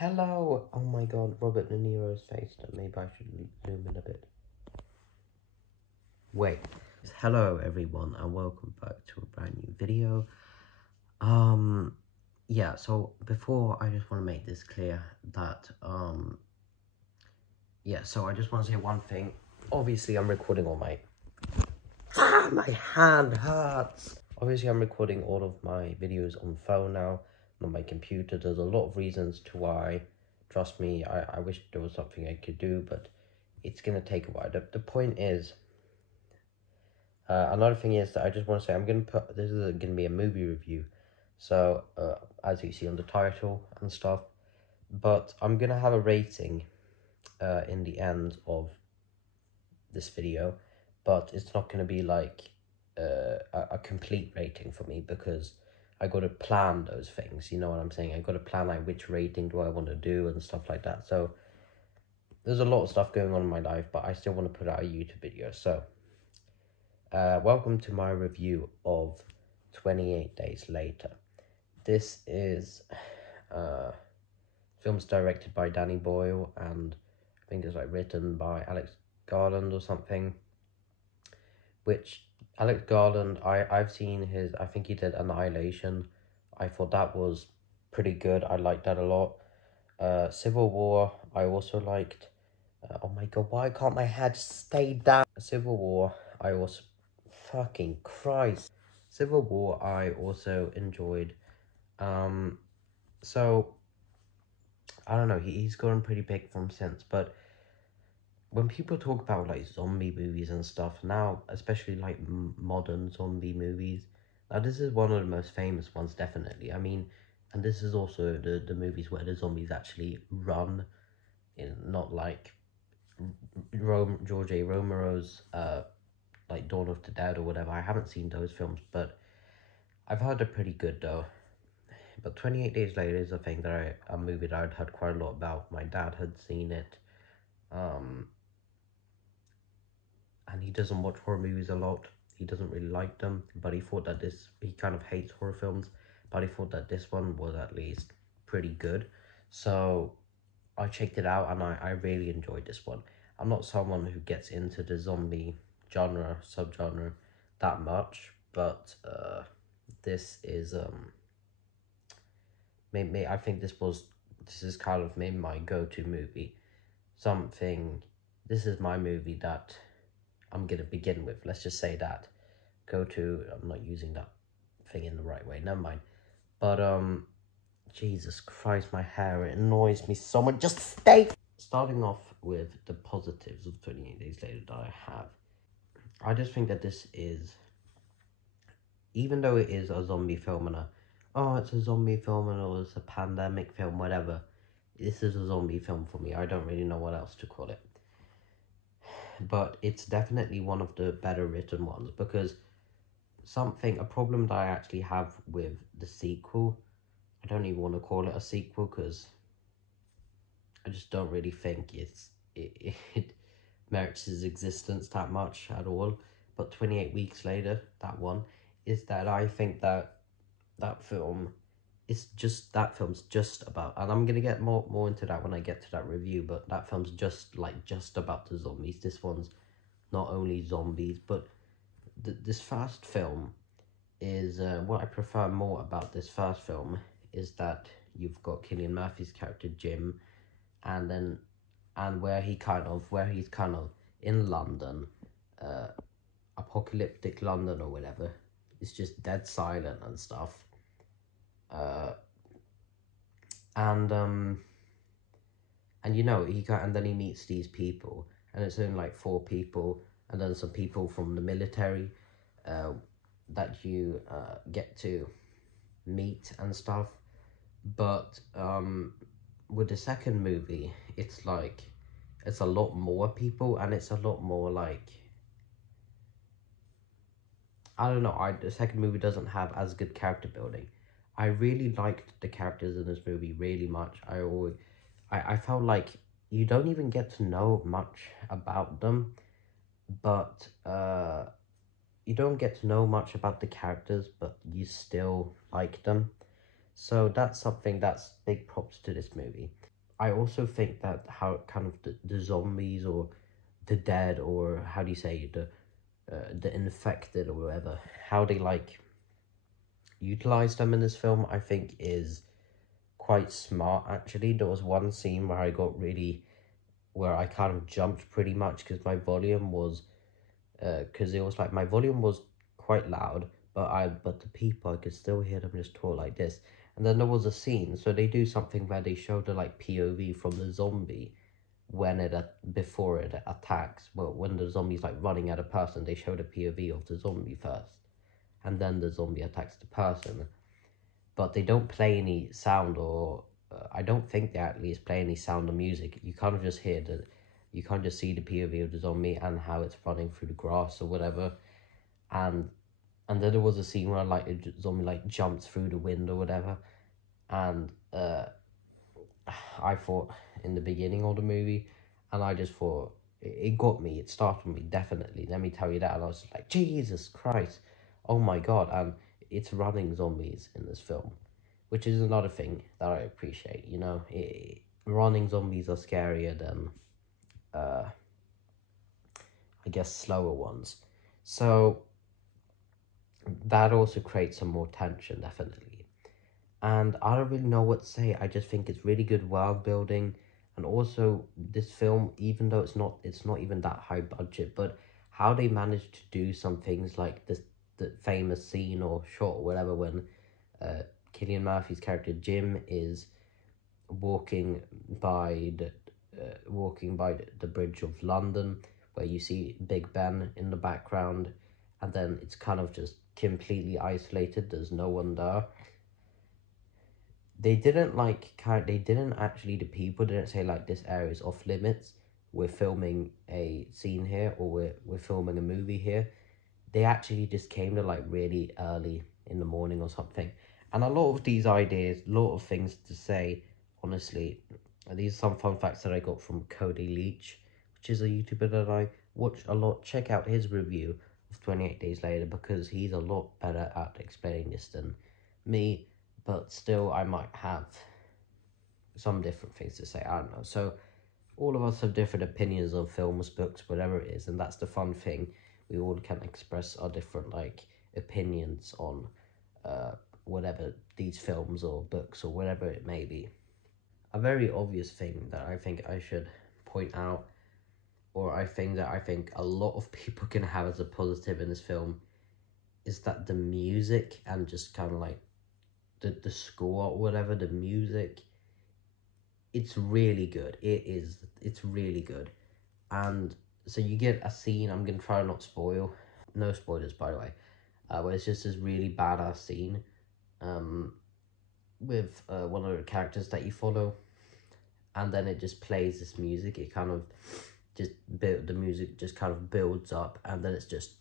Hello! Oh my god, Robert De Niro's face. Maybe I should zoom in a bit. Wait. Hello everyone and welcome back to a brand new video. Yeah, so before I just want to make this clear that, so I just want to say one thing. Obviously I'm recording on my hand hurts. Obviously I'm recording all of my videos on phone now, on my computer. There's a lot of reasons to why. Trust me, I wish there was something I could do, but it's gonna take a while. The point is, another thing is that I just want to say this is gonna be a movie review. So as you see on the title and stuff, but I'm gonna have a rating in the end of this video, but it's not gonna be like a complete rating for me because I got to plan those things, you know what I'm saying? I got to plan like which rating do I want to do and stuff like that. So there's a lot of stuff going on in my life, but I still want to put out a YouTube video. So welcome to my review of 28 Days Later. This is films directed by Danny Boyle, and I think it's like written by Alex Garland or something, which Alex Garland, I've seen his, I think he did Annihilation. I thought that was pretty good. I liked that a lot. Civil War, I also liked. Oh my god, why can't my head stay down? Civil War, I was fucking Christ. Civil War, I also enjoyed. So, I don't know, he's gotten pretty big from since, but when people talk about like zombie movies and stuff now, especially like modern zombie movies, now this is one of the most famous ones, definitely. I mean, and this is also the movies where the zombies actually run, not like George A. Romero's like Dawn of the Dead or whatever. I haven't seen those films, but I've heard they're pretty good though. But 28 Days Later is a movie that I'd heard quite a lot about. My dad had seen it. And he doesn't watch horror movies a lot. He doesn't really like them, but he thought that he kind of hates horror films, but he thought that this one was at least pretty good. So I checked it out and I really enjoyed this one. I'm not someone who gets into the zombie subgenre that much, but this is maybe I think this is kind of maybe my go-to movie. This is my movie that I'm gonna begin with. Let's just say that. I'm not using that thing in the right way, never mind. But Jesus Christ, my hair, it annoys me so much. Just stay. Starting off with the positives of 28 Days Later that I have. I just think that this is, even though it is a zombie film it's a zombie film or it's a pandemic film, whatever. This is a zombie film for me. I don't really know what else to call it. But it's definitely one of the better written ones, because a problem that I actually have with the sequel, I don't even want to call it a sequel because I just don't really think it merits its existence that much at all. But 28 Weeks Later, that one, is that I think that film's just about, and I'm gonna get more into that when I get to that review, but that film's just about the zombies. This one's not only zombies, but this first film is what I prefer more about this first film is that you've got Cillian Murphy's character Jim, and where he's kind of in London, apocalyptic London or whatever. It's just dead silent and stuff. And you know, then he meets these people, and it's only like 4 people, and then some people from the military that you get to meet and stuff. But with the second movie, it's a lot more people, and it's a lot more like, I don't know, the second movie doesn't have as good character building. I really liked the characters in this movie really much. I felt like you don't even get to know much about them, but you don't get to know much about the characters, but you still like them. So that's something that's big props to this movie. I also think that how kind of the zombies or the dead, or how do you say, the infected or whatever, how they like utilize them in this film, I think is quite smart actually. There was one scene where where I kind of jumped pretty much because my volume was, because it was like my volume was quite loud, but the people, I could still hear them just talk like this. And then there was a scene, so they do something where they show the like POV from the zombie when before it attacks. Well, when the zombie's like running at a person, they show the POV of the zombie first, and then the zombie attacks the person. But they don't play any sound, or I don't think they at least play any sound or music. You kind of just hear you can't just see the POV of the zombie and how it's running through the grass or whatever. And then there was a scene where like a zombie like jumps through the window or whatever. And I thought in the beginning of the movie, and I just thought it got me. It startled me, definitely. Let me tell you that. And I was like, Jesus Christ, oh my God! And it's running zombies in this film, which is another thing that I appreciate. You know, running zombies are scarier than, I guess, slower ones. So that also creates some more tension, definitely. And I don't really know what to say. I just think it's really good world building, and also this film, even though it's not even that high budget, but how they managed to do some things like the famous scene or shot or whatever when Cillian Murphy's character Jim is walking by the bridge of London, where you see Big Ben in the background, and then it's kind of just completely isolated. There's no one there. They didn't the people didn't say like this area is off limits. We're filming a scene here, or we're filming a movie here. They actually just came to like really early in the morning or something. And a lot of these ideas, a lot of things to say, honestly. These are some fun facts that I got from Cody Leach, which is a YouTuber that I watch a lot. Check out his review of 28 Days Later, because he's a lot better at explaining this than me. But still, I might have some different things to say. I don't know. So all of us have different opinions on films, books, whatever it is, and that's the fun thing. We all can express our different like opinions on whatever these films or books or whatever it may be. A very obvious thing that I think I should point out, or I think a lot of people can have as a positive in this film, is that the music and just kind of like the score or whatever, the music, it's really good. It's really good. And so you get a scene, I'm gonna try not spoil, no spoilers by the way, where it's just this really badass scene with one of the characters that you follow, and then it just plays this music. It kind of just the music just kind of builds up, and then it's just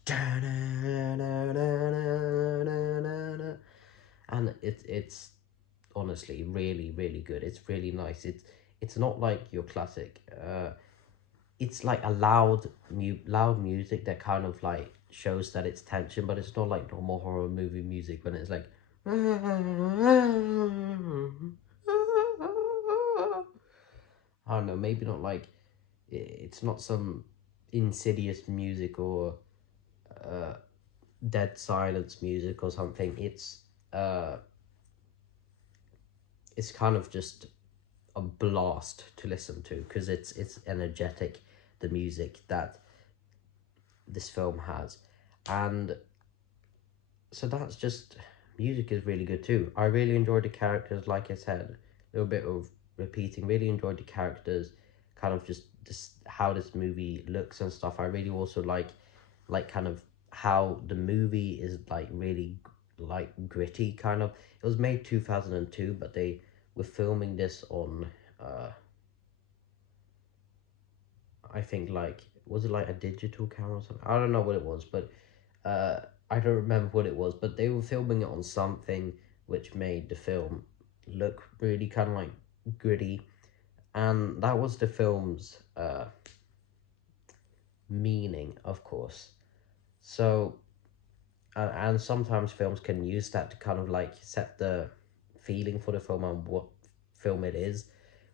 and it's honestly really, really good. It's really nice. It's not like your classic it's like a loud music that kind of like shows that it's tension, but it's not like normal horror movie music when it's like I don't know, maybe not like, it's not some Insidious music or Dead Silence music or something. It's kind of just a blast to listen to, because it's energetic, the music that this film has. And so that's just, music is really good too. I really enjoyed the characters, like I said, a little bit of repeating, really enjoyed the characters, kind of just how this movie looks and stuff. I really also like kind of how the movie is like really like gritty kind of. It was made 2002, but they were filming this on I think like, was it like a digital camera or something? I don't know what it was, but I don't remember what it was, but they were filming it on something which made the film look really kind of like gritty, and that was the film's meaning, of course. So and sometimes films can use that to kind of like set the feeling for the film and what film it is,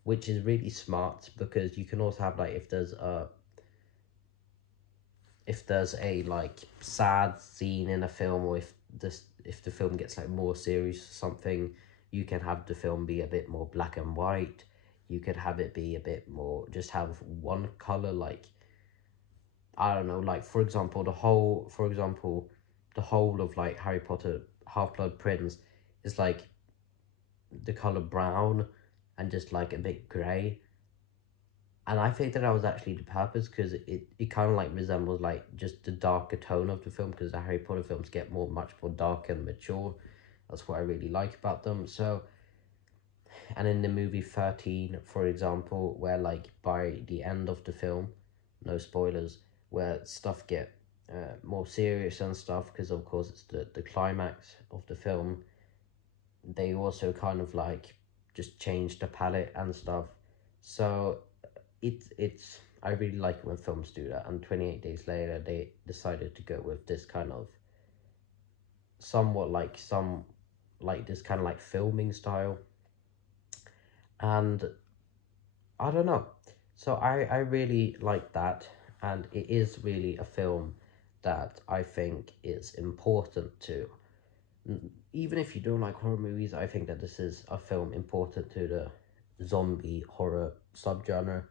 which is really smart, because you can also have like, if there's a like sad scene in a film, or if the film gets like more serious or something, you can have the film be a bit more black and white. You could have it be a bit more, just have one color, like, I don't know, like for example the whole of like Harry Potter Half-Blood Prince is like the color brown and just like a bit grey. And I think that was actually the purpose, because it kind of like resembles like just the darker tone of the film, because the Harry Potter films get much more dark and mature. That's what I really like about them. So, and in the movie 13, for example, where like by the end of the film, no spoilers, where stuff get more serious and stuff, because of course it's the climax of the film, they also kind of like just change the palette and stuff. So it's I really like it when films do that. And 28 Days Later, they decided to go with this kind of somewhat like this kind of like filming style, and I don't know. So I really like that, and it is really a film that I think is important to, even if you don't like horror movies, I think that this is a film important to the zombie horror subgenre,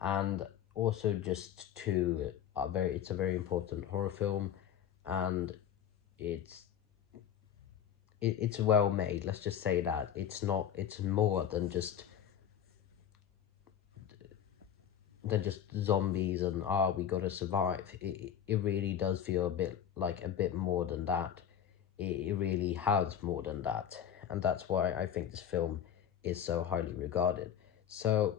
and also just to it's a very important horror film, and it's well made. Let's just say that it's more than just zombies and we gotta survive. It really does feel a bit more than that. It really has more than that, and that's why I think this film is so highly regarded. So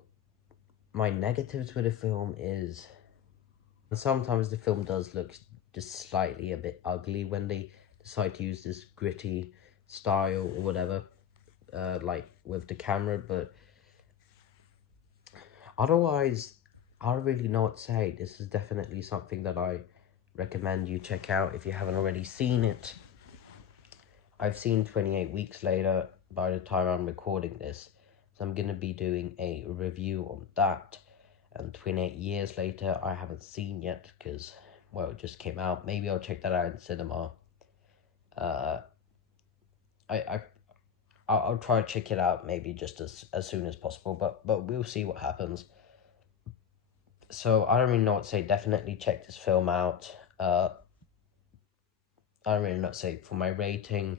my negatives with the film is, sometimes the film does look just slightly a bit ugly when they decide to use this gritty style or whatever, like with the camera, but otherwise, I don't really know what to say. This is definitely something that I recommend you check out if you haven't already seen it. I've seen 28 Weeks Later by the time I'm recording this, so I'm going to be doing a review on that. And 28 Years Later, I haven't seen yet, because, well, it just came out. Maybe I'll check that out in cinema. I'll try to check it out maybe just as soon as possible, but we'll see what happens. So I don't really know what to say. Definitely check this film out. I don't really know what to say. For my rating,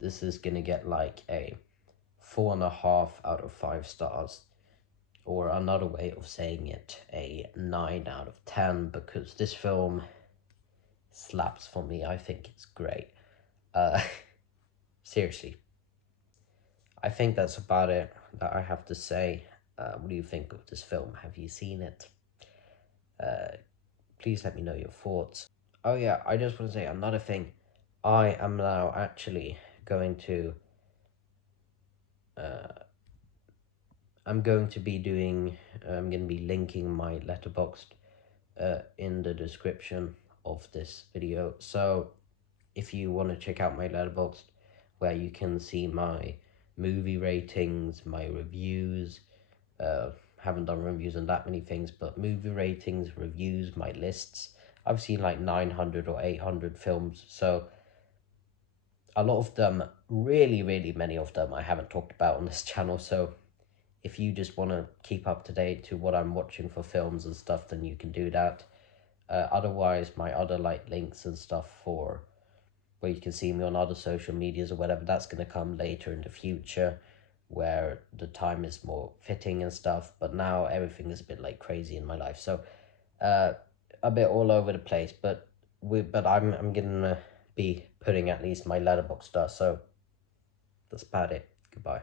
this is gonna get like a 4.5 out of 5 stars, or another way of saying it, a 9 out of 10, because this film slaps for me. I think it's great. Seriously. I think that's about it that I have to say. What do you think of this film? Have you seen it? Please let me know your thoughts. Oh yeah, I just want to say another thing. I am now actually going to I'm going to be linking my Letterboxd in the description of this video. So if you want to check out my Letterboxd, where you can see my movie ratings, my reviews, haven't done reviews on that many things, but movie ratings, reviews, my lists. I've seen like 900 or 800 films, so a lot of them, really many of them, I haven't talked about on this channel. So if you just want to keep up to date to what I'm watching for films and stuff, then you can do that. Otherwise, my other like links and stuff for where you can see me on other social medias or whatever, that's going to come later in the future, where the time is more fitting and stuff. But now everything is a bit like crazy in my life, so a bit all over the place. But I'm gonna be putting at least my Letterboxd stuff. So that's about it. Goodbye.